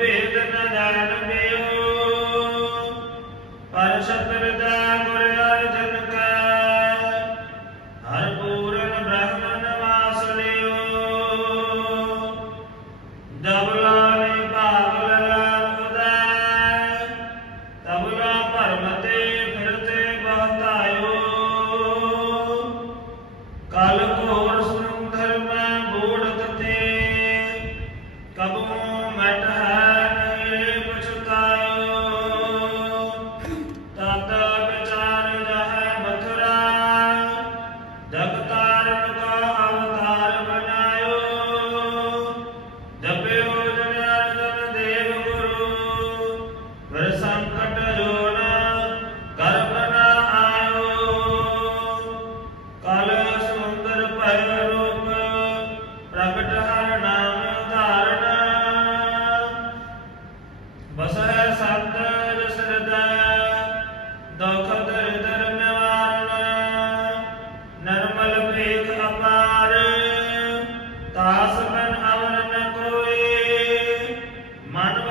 वेदना दान दे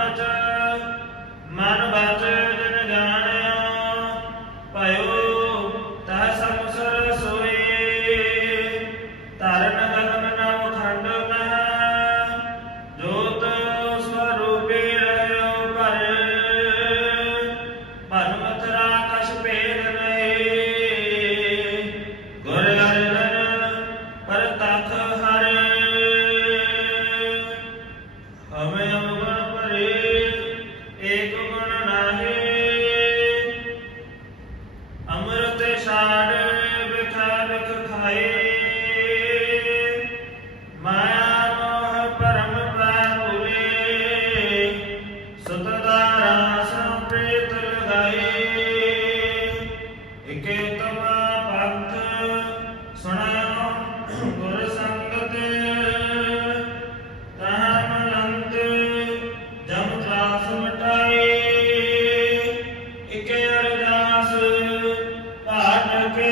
Mother, Mother, दास पाठ के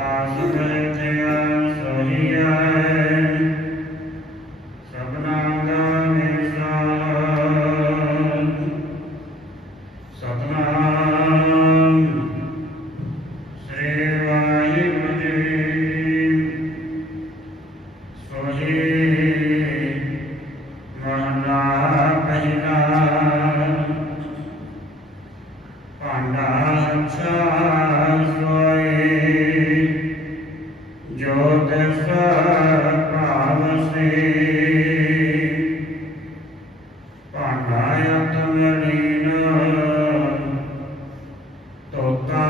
Mahurai. Um, Total.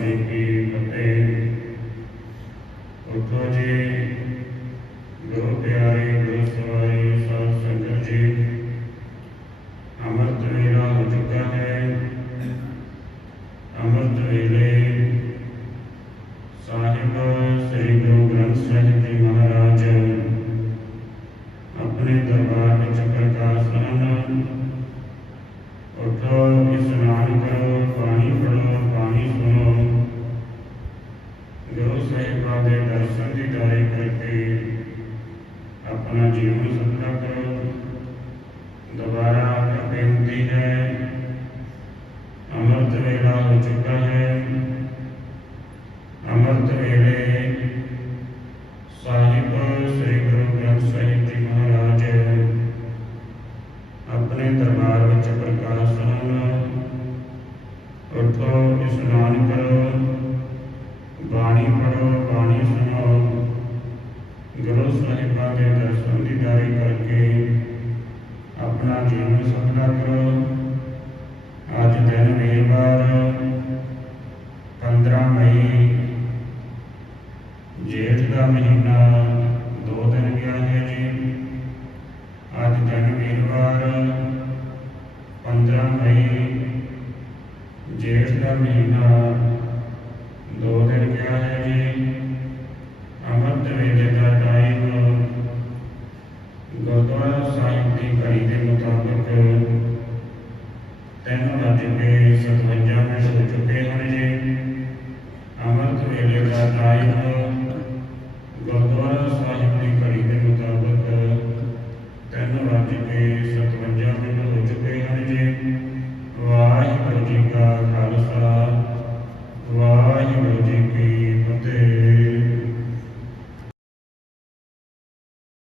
जी की फतेह उठो जी